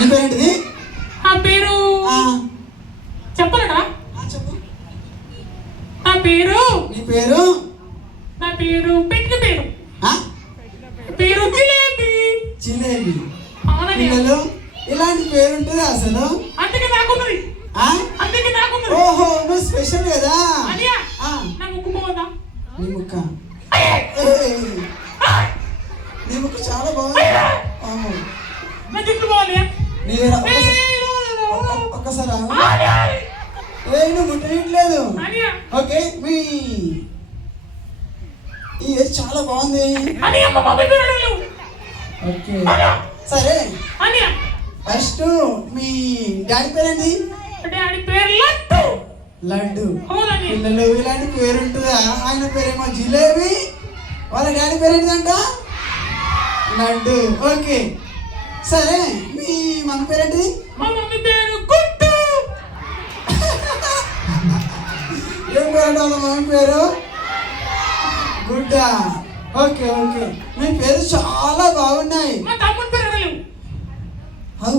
నీ పేరేంటిది? నా పేరు చెప్పలేదా? చెప్పు. నా పేరు నీ పేరు? నా పేరు పెట్టిన పేరు పేరు జిలేబీ. జిలేబీ. పిల్లలు ఇలాంటి పేరు ఉంటుంది అసలు? అందుకే నాకున్నది. అందుకే నాకున్నది. ఓహో, నువ్వు స్పెషల్ కదా. నా ముక్కు పోదా? నీ ముక్క నీ ముక్క చాలా బాగుంది. నా జుట్టు పోవాలి. ఒక్కసారి నువ్వు ముట్టలేదు. ఓకే, మీ ఈ ఏజ్ చాలా బాగుంది. ఓకే సరే, ఫస్ట్ మీ డాడీ పేరేంటి? డాడీ పేరు లడ్డు. లడ్డు. పిల్లలు ఇలాంటి పేరు ఉంటుందా? ఆయన పేరేమో జిలేబీ, వాళ్ళ డాడీ పేరేంటిదంట లడ్డు. ఓకే సరే, మీ మమ్మీ పేరేంటి? మా మమ్మీ పేరు గుడ్డు. ఏం పేరంట వాళ్ళ మమ్మీ పేరు? గుడ్డ. ఓకే ఓకే, మీ పేరు చాలా బాగున్నాయి. మా తమ్ముడి పేరు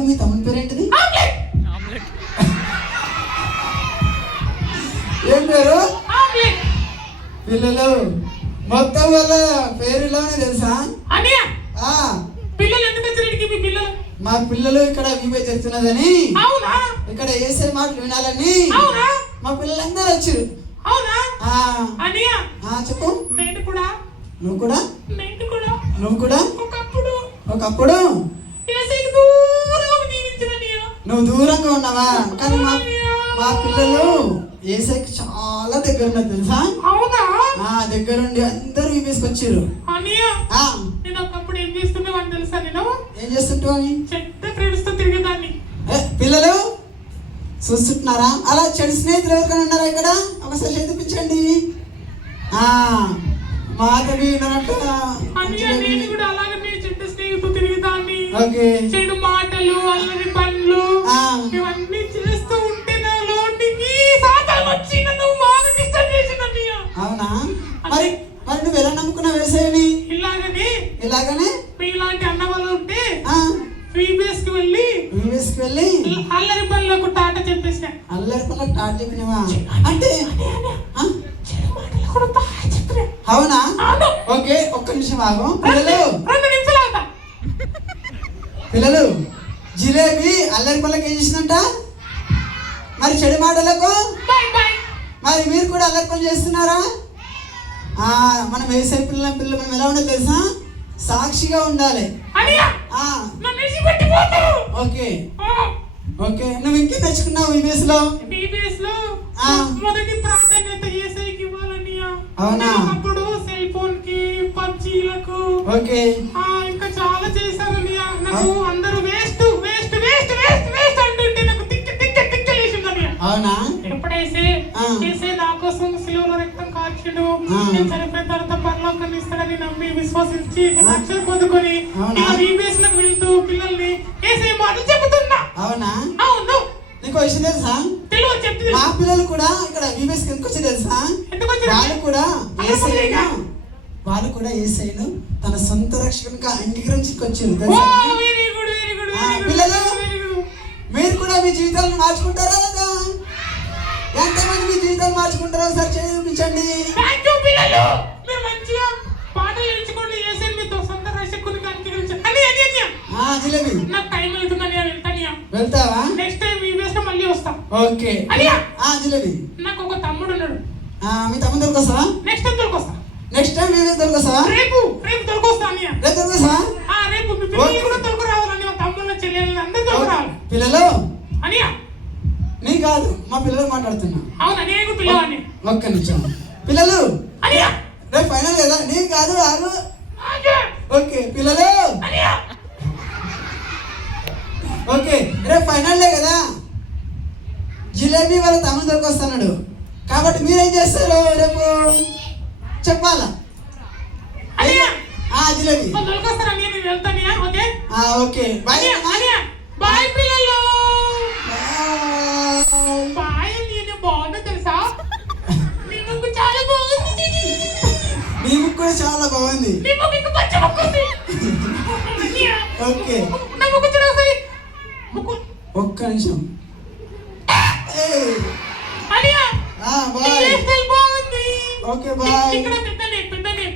మీ తమ్ముడి పేరేంటిది? ఏం పేరు? పిల్లలు మొత్తం వాళ్ళ పేరులోనే తెలుసా? పిల్లలు ఎందుకు వచ్చారు మీ పిల్లలు? మా పిల్లలు ఇక్కడ వివే జరుగుతున్నదని, ఇక్కడ ఏసే మాటలు వినాలని మా పిల్లలందరూ వచ్చారు. చెప్పు. నువ్వు కూడా ఒకప్పుడు నువ్వు దూరంగా ఉన్నావా? కానీ మా పిల్లలు ఏసైకి చాలా దగ్గర ఉన్నారు తెలుసా? దగ్గరుండి అందరూ వేసుకొచ్చారు. ఏం చేస్తుంటావు అని పిల్లలు చూస్తున్నారా? అలా చెడు స్నేహితులు ఎవరికైనా ఉన్నారా ఇక్కడ? ఒకసారి చూపించండి. మాధవి చెడు మాటలు, అల్లరి పనులు ఇవన్నీ చేస్తూ ఉంటే నా లోటికి సాతాను వచ్చి నన్ను బాగా డిస్టర్బ్ చేసింది. అవునా? మరి నువ్వు ఎలా నమ్ముకున్నావు వేసేవి? ఇలాగనే మీలాంటి అన్న వాళ్ళు ఉంటే వీబీఎస్ కి వెళ్ళి అల్లరి పనులకు టాటా చెప్పేసా. అల్లరి పనులకు టాటా చెప్పినవా? అంటే అవునా? ఓకే, ఒక్క నిమిషం ఆగు. పిల్లలు జిలేబీ అల్లరి పనులకు ఏం చేసిందంట? మరి చెడు మాటలకు మరి మీరు కూడా అల్లరి పనులు చేస్తున్నారా? మనం వేసే పిల్లలు మనం ఎలా ఉండాలి తెలుసా? సాక్షిగా ఉండాలి. ఓకే ఓకే, నువ్వు ఇంకే నేర్చుకున్నావు ఈబీఎస్ లో? మొదటి ప్రాధాన్యత యేసయ్యకి ఇవ్వాలని. అవునా? అప్పుడు సెల్ ఫోన్ కి, పబ్జీలకు, ఓకే ఇంకా చాలా చేశారని. నాకు అందరూ waste waste waste waste waste అంటుంటే నాకు తిక్కలేసిందని. అవునా? ఎప్పుడైతే యేసయ్య నా కోసం సిలువలో రక్తం కార్చిండు, నేను చనిపోయిన తర్వాత పరలోకాన్ని ఇస్తాడని నమ్మి విశ్వసించి రక్షణ పొందుకొని ఈబీఎస్ లకు వెళ్తూ పిల్లల్ని యేసయ్య మాటలు చెబుతున్నా. అవునా? అవును. నీకు విషయం తెలుసా? మా పిల్లలు కూడా ఇక్కడ వివేస్ ఎందుకు వచ్చి తెలుసా? వాళ్ళు కూడా యేసయ్యను తన సొంత రక్షకునిగా అంగీకరించుకొచ్చారు తెలుసా? పిల్లలు మీరు కూడా మీ జీవితాలను మార్చుకుంటారా లేదా? ఎంతమంది మీ జీవితాలు మార్చుకుంటారో ఒకసారి చూపించండి. జిలేబీ వెళ్తావా? ఓకే జిలేబీ, నాకు ఒక తమ్ముడు ఉన్నాడు. మీ తమ్ముడు దొరికొస్తావా? నెక్స్ట్ టైం దొరికొస్తా. నెక్స్ట్ టైం మీరు దొరికొస్తావా? రేపు దొరికొస్తా అన్నయ్య. రేపు దొరికొస్తావా? రేపు మీ పిల్లలు కూడా దొరికి రావాలని, మా తమ్ముళ్ళ చెల్లెళ్ళు అందరూ దొరికి రావాలి. పిల్లలు అన్నయ్య నీ కాదు, మా పిల్లలు మాట్లాడుతున్నా. అవునా? నేను పిల్లవాడిని. ఒక్క నిమిషం. పిల్లలు అన్నయ్య రేపు ఫైనల్ కదా? నీ కాదు, ఆగు. ఓకే పిల్లలు, ఓకే రేపు ఫైనల్ కదా? జిలేబీ వాళ్ళ తమ్ముడు దొరికొస్తున్నాడు కాబట్టి మీరేం చేస్తారు రేపు చెప్పాలా? Jalebi okay bye. బాయ్ పిల్లలు. బాయ్. నేను బాగుందో తెలుసా? నీ ముక్కు చాలా బాగుంది. నీ ముక్కు కూడా చాలా బాగుంది. నీ ముక్కు పచ్చ ముక్కు ఉంది. ఓకే నా ముక్కు చూడ ఒకసారి. ఒక్క నిమిషం. అనియా బాయ్. బాగుంది. Okay bye. ఇక్కడ పెద్దనే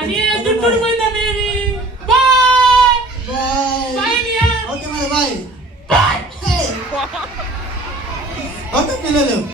అనియా జుట్టుడు పోయిందా baby. Bye bye Aniya. Okay మరి బాయ్. బాయ్. ఓకే పిల్లలు.